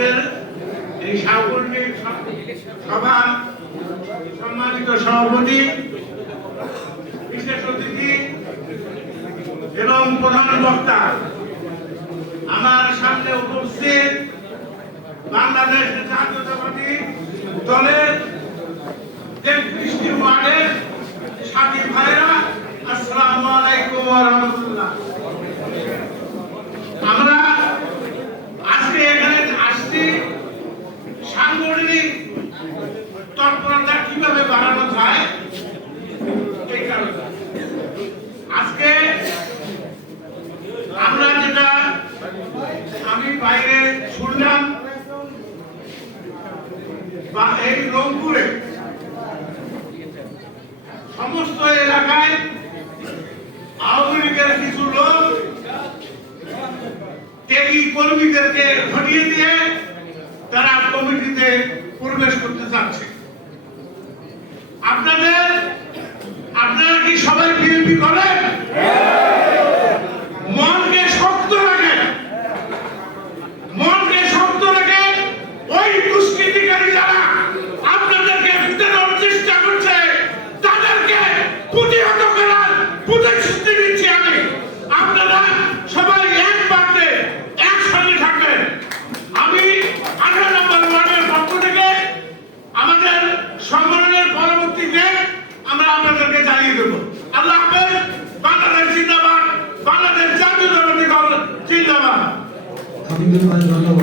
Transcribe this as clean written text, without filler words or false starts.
আজকের এই সাংগঠনিক সভা সম্মানিত সভাপতি, বিশেষ অতিথি এবং প্রধান বক্তা, আমার সামনে উপস্থিত বাংলাদেশ জাতীয়তাবাদী দলের ৩৩টি ওয়ার্ডের সাথী ভাইরা, আসসালামু আলাইকুম ওয়া রাহমাতুল্লাহ। আমরা আজকে এখানে আসছি সাংগঠনিক তৎপরতা কিভাবে বাড়ানো যায় এই কারণে। আজকে আমরা যেটা আমি বাইরে শুনলাম, বা এই রংপুরে সমস্ত এলাকায় আওয়ামী লীগের কিছু লোক ত্যাগী কর্মীদেরকে হটিয়ে দিয়ে তারা কমিটিতে প্রবেশ করতে চাচ্ছে। আপনারা কি সবাই বিএনপি করেন? মনকে শক্ত রাখেন, মনকে শক্ত রেখে ওই দুষ্কৃতিকারী যারা আপনাদেরকে বিতাড়ানোর চেষ্টা করছে তাদেরকে প্রতিহত করার প্রতিশ্রুতি দিচ্ছি আমি। আপনারা সবাই এক বাক্যে একসঙ্গে থাকবেন। আমি 18 নম্বর ওয়ার্ডের পক্ষ থেকে আমাদের সম্মেলনের পরবর্তীতে আমরা আপনাদেরকে জানিয়ে দেবো। আল্লাহ হাফেজ। বাংলাদেশ জিন্দাবাদ, বাংলাদেশ জাতীয়তাবাদী দল জিন্দাবাদ। ধন্যবাদ।